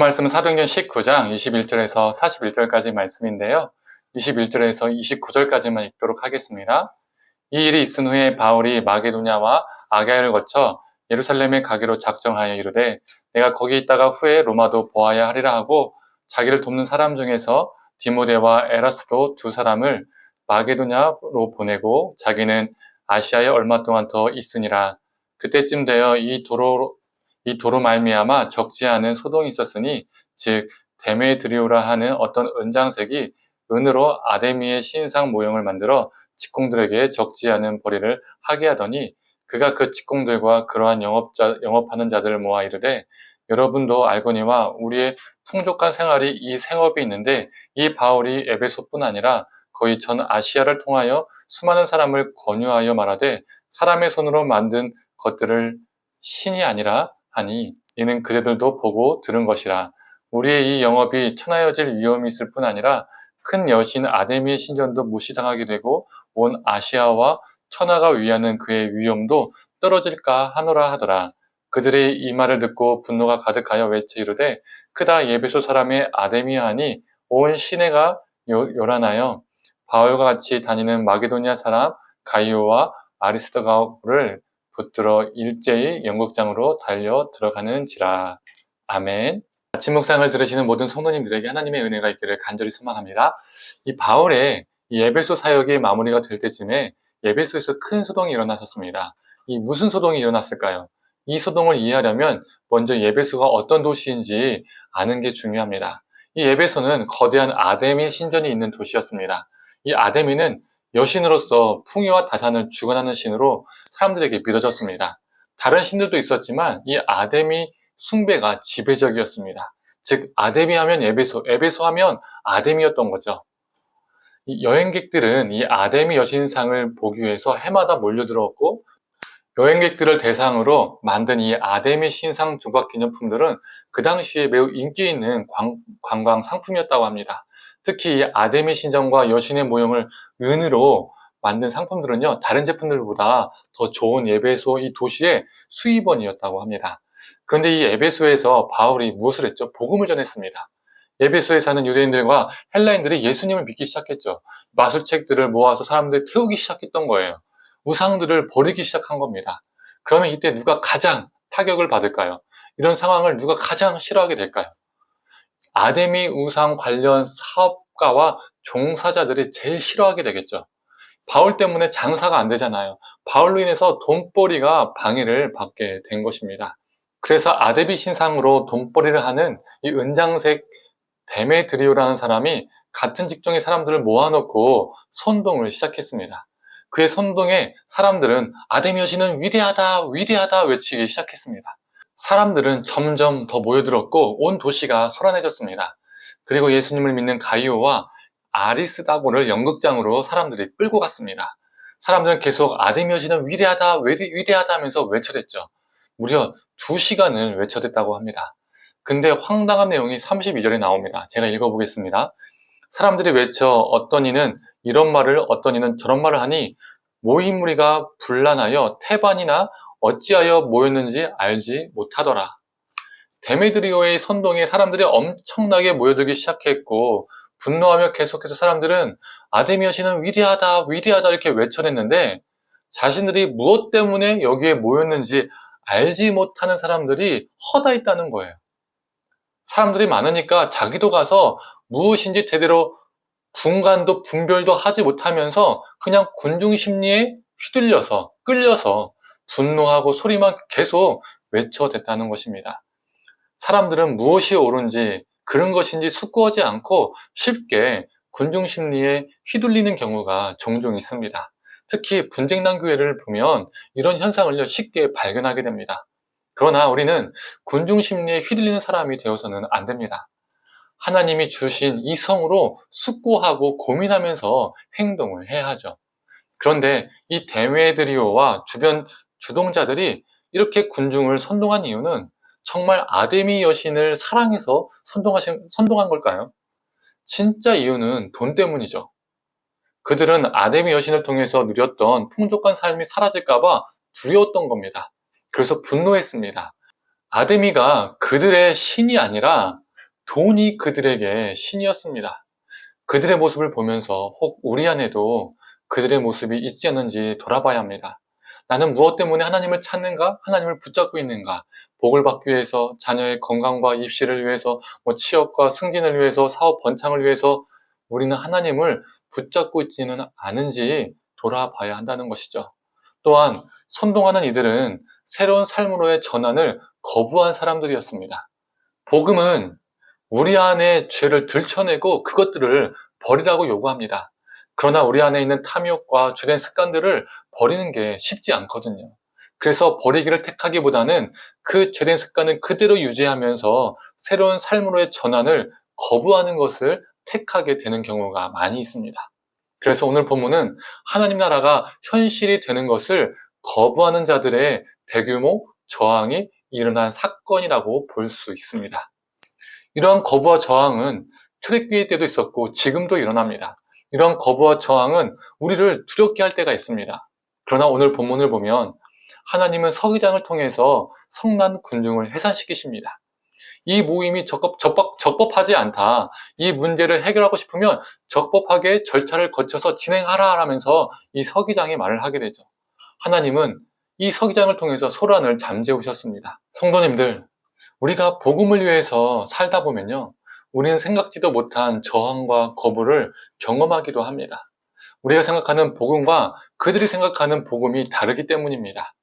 오늘 말씀은 사도행전 19장 21절에서 41절까지 말씀인데요. 21절에서 29절까지만 읽도록 하겠습니다. 이 일이 있은 후에 바울이 마게도냐와 아가야를 거쳐 예루살렘에 가기로 작정하여 이르되 내가 거기 있다가 후에 로마도 보아야 하리라 하고 자기를 돕는 사람 중에서 디모데와 에라스도 두 사람을 마게도냐로 보내고 자기는 아시아에 얼마 동안 더 있으니라. 그때쯤 되어 이 도로 말미암아 적지 않은 소동이 있었으니 즉 데메드리오라 하는 어떤 은장색이 은으로 아데미의 신상 모형을 만들어 직공들에게 적지 않은 벌이를 하게 하더니 그가 그 직공들과 그러한 영업하는 자들을 모아 이르되 여러분도 알거니와 우리의 풍족한 생활이 이 생업이 있는데 이 바울이 에베소뿐 아니라 거의 전 아시아를 통하여 수많은 사람을 권유하여 말하되 사람의 손으로 만든 것들을 신이 아니라 하니 이는 그대들도 보고 들은 것이라. 우리의 이 영업이 천하여질 위험이 있을 뿐 아니라 큰 여신 아데미의 신전도 무시당하게 되고 온 아시아와 천하가 위하는 그의 위엄도 떨어질까 하노라 하더라. 그들의 이 말을 듣고 분노가 가득하여 외쳐 이르되 크다 예베소 사람의 아데미야 하니 온 시내가 요란하여 바울과 같이 다니는 마게도냐 사람 가이오와 아리스도가를 붙들어 일제히 연극장으로 달려 들어가는지라. 아멘. 아침 묵상을 들으시는 모든 성도님들에게 하나님의 은혜가 있기를 간절히 소망합니다. 이 바울의 이 에베소 사역이 마무리가 될 때쯤에 에베소에서 큰 소동이 일어났었습니다. 이 무슨 소동이 일어났을까요? 이 소동을 이해하려면 먼저 에베소가 어떤 도시인지 아는 게 중요합니다. 이 에베소는 거대한 아데미 신전이 있는 도시였습니다. 이 아데미는 여신으로서 풍요와 다산을 주관하는 신으로 사람들에게 믿어졌습니다. 다른 신들도 있었지만 이 아데미 숭배가 지배적이었습니다. 즉 아데미 하면 에베소, 에베소 하면 아데미였던 거죠. 이 여행객들은 이 아데미 여신상을 보기 위해서 해마다 몰려들었고 여행객들을 대상으로 만든 이 아데미 신상 조각 기념품들은 그 당시에 매우 인기 있는 관광 상품이었다고 합니다. 특히 이 아데미 신전과 여신의 모형을 은으로 만든 상품들은요, 다른 제품들보다 더 좋은 에베소 이 도시의 수입원이었다고 합니다. 그런데 이 에베소에서 바울이 무엇을 했죠? 복음을 전했습니다. 에베소에 사는 유대인들과 헬라인들이 예수님을 믿기 시작했죠. 마술책들을 모아서 사람들을 태우기 시작했던 거예요. 우상들을 버리기 시작한 겁니다. 그러면 이때 누가 가장 타격을 받을까요? 이런 상황을 누가 가장 싫어하게 될까요? 아데미 우상 관련 사업가와 종사자들이 제일 싫어하게 되겠죠. 바울 때문에 장사가 안 되잖아요. 바울로 인해서 돈벌이가 방해를 받게 된 것입니다. 그래서 아데미 신상으로 돈벌이를 하는 이 은장색 데메드리오라는 사람이 같은 직종의 사람들을 모아놓고 선동을 시작했습니다. 그의 선동에 사람들은 아데미 여신은 위대하다, 위대하다 외치기 시작했습니다. 사람들은 점점 더 모여들었고 온 도시가 소란해졌습니다. 그리고 예수님을 믿는 가이오와 아리스다고를 연극장으로 사람들이 끌고 갔습니다. 사람들은 계속 아데미 여신은 위대하다, 위대하다 하면서 외쳐댔죠. 무려 2시간을 외쳐댔다고 합니다. 근데 황당한 내용이 32절에 나옵니다. 제가 읽어보겠습니다. 사람들이 외쳐 어떤 이는 이런 말을 어떤 이는 저런 말을 하니 모인 무리가 분란하여 태반이나 어찌하여 모였는지 알지 못하더라. 데메드리오의 선동에 사람들이 엄청나게 모여들기 시작했고 분노하며 계속해서 사람들은 아데미 여신은 위대하다, 위대하다 이렇게 외쳐냈는데 자신들이 무엇 때문에 여기에 모였는지 알지 못하는 사람들이 허다 있다는 거예요. 사람들이 많으니까 자기도 가서 무엇인지 제대로 분간도 분별도 하지 못하면서 그냥 군중 심리에 휘둘려서 끌려서 분노하고 소리만 계속 외쳐댔다는 것입니다. 사람들은 무엇이 옳은지 그런 것인지 숙고하지 않고 쉽게 군중 심리에 휘둘리는 경우가 종종 있습니다. 특히 분쟁난 교회를 보면 이런 현상을 쉽게 발견하게 됩니다. 그러나 우리는 군중 심리에 휘둘리는 사람이 되어서는 안 됩니다. 하나님이 주신 이 성으로 숙고하고 고민하면서 행동을 해야 하죠. 그런데 이 데메드리오와 주변 주동자들이 이렇게 군중을 선동한 이유는 정말 아데미 여신을 사랑해서 선동한 걸까요? 진짜 이유는 돈 때문이죠. 그들은 아데미 여신을 통해서 누렸던 풍족한 삶이 사라질까봐 두려웠던 겁니다. 그래서 분노했습니다. 아데미가 그들의 신이 아니라 돈이 그들에게 신이었습니다. 그들의 모습을 보면서 혹 우리 안에도 그들의 모습이 있지 않는지 돌아봐야 합니다. 나는 무엇 때문에 하나님을 찾는가? 하나님을 붙잡고 있는가? 복을 받기 위해서, 자녀의 건강과 입시를 위해서, 취업과 승진을 위해서, 사업 번창을 위해서 우리는 하나님을 붙잡고 있지는 않은지 돌아봐야 한다는 것이죠. 또한 선동하는 이들은 새로운 삶으로의 전환을 거부한 사람들이었습니다. 복음은 우리 안에 죄를 들춰내고 그것들을 버리라고 요구합니다. 그러나 우리 안에 있는 탐욕과 주된 습관들을 버리는 게 쉽지 않거든요. 그래서 버리기를 택하기보다는 그 죄된 습관을 그대로 유지하면서 새로운 삶으로의 전환을 거부하는 것을 택하게 되는 경우가 많이 있습니다. 그래서 오늘 본문은 하나님 나라가 현실이 되는 것을 거부하는 자들의 대규모 저항이 일어난 사건이라고 볼 수 있습니다. 이러한 거부와 저항은 출애굽기 때도 있었고 지금도 일어납니다. 이러한 거부와 저항은 우리를 두렵게 할 때가 있습니다. 그러나 오늘 본문을 보면 하나님은 서기장을 통해서 성난 군중을 해산시키십니다. 이 모임이 적법하지 않다. 이 문제를 해결하고 싶으면 적법하게 절차를 거쳐서 진행하라 하면서 이 서기장이 말을 하게 되죠. 하나님은 이 서기장을 통해서 소란을 잠재우셨습니다. 성도님들, 우리가 복음을 위해서 살다 보면요, 우리는 생각지도 못한 저항과 거부를 경험하기도 합니다. 우리가 생각하는 복음과 그들이 생각하는 복음이 다르기 때문입니다.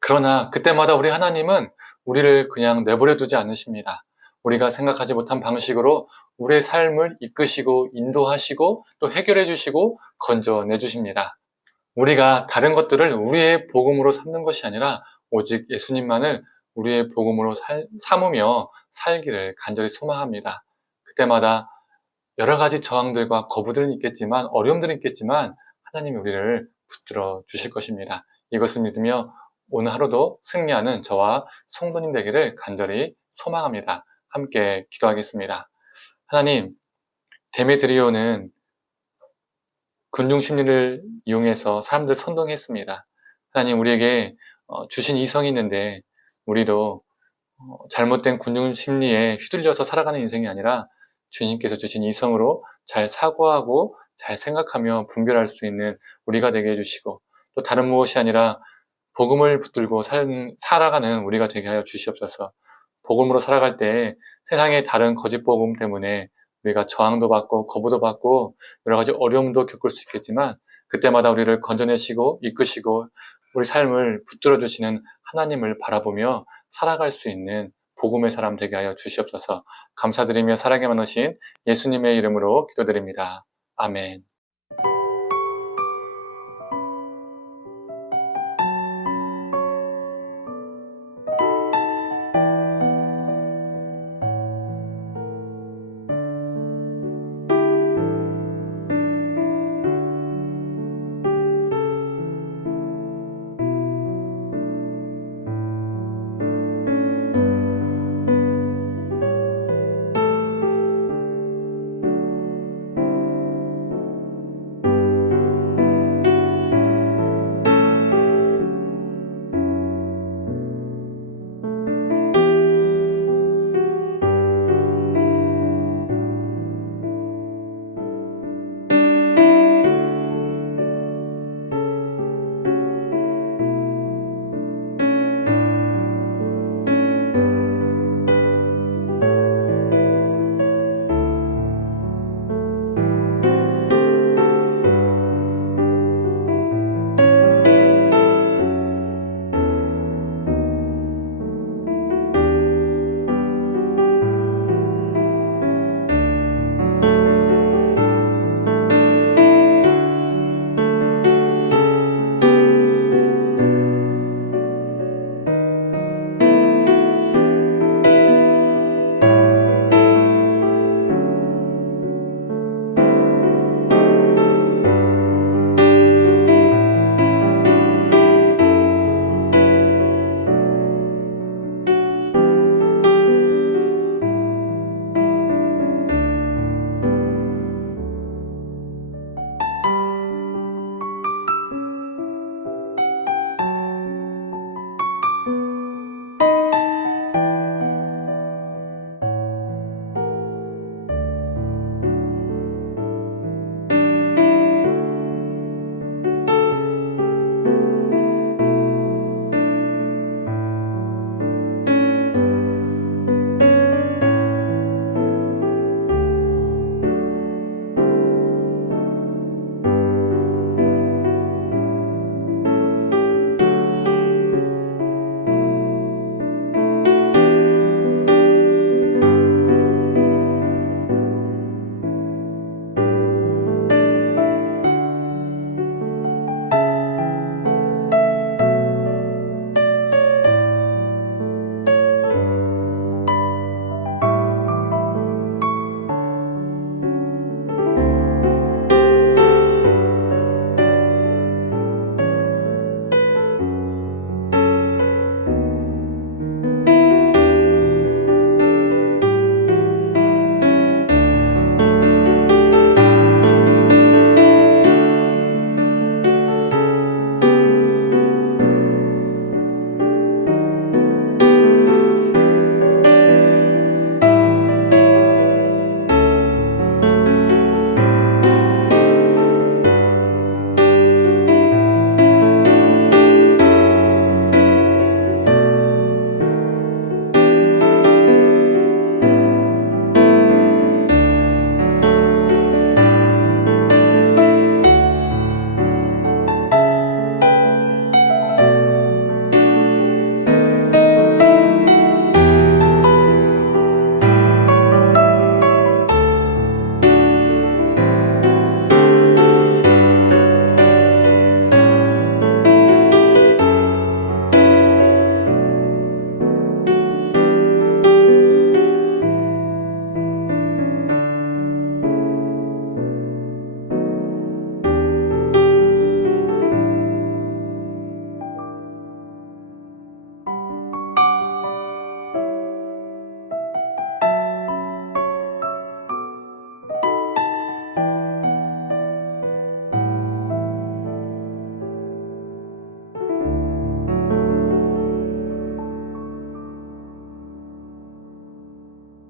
그러나 그때마다 우리 하나님은 우리를 그냥 내버려 두지 않으십니다. 우리가 생각하지 못한 방식으로 우리의 삶을 이끄시고 인도하시고 또 해결해 주시고 건져내 주십니다. 우리가 다른 것들을 우리의 복음으로 삼는 것이 아니라 오직 예수님만을 우리의 복음으로 삼으며 살기를 간절히 소망합니다. 그때마다 여러 가지 저항들과 거부들은 있겠지만, 어려움들은 있겠지만 하나님이 우리를 붙들어 주실 것입니다. 이것을 믿으며 오늘 하루도 승리하는 저와 성도님 되기를 간절히 소망합니다. 함께 기도하겠습니다. 하나님, 데메드리오는 군중 심리를 이용해서 사람들 선동했습니다. 하나님, 우리에게 주신 이성이 있는데 우리도 잘못된 군중 심리에 휘둘려서 살아가는 인생이 아니라 주님께서 주신 이성으로 잘 사고하고 잘 생각하며 분별할 수 있는 우리가 되게 해주시고, 또 다른 무엇이 아니라 복음을 붙들고 살아가는 우리가 되게 하여 주시옵소서. 복음으로 살아갈 때 세상의 다른 거짓 복음 때문에 우리가 저항도 받고 거부도 받고 여러 가지 어려움도 겪을 수 있겠지만, 그때마다 우리를 건져내시고 이끄시고 우리 삶을 붙들어 주시는 하나님을 바라보며 살아갈 수 있는 복음의 사람 되게 하여 주시옵소서. 감사드리며 사랑에 많으신 예수님의 이름으로 기도드립니다. 아멘.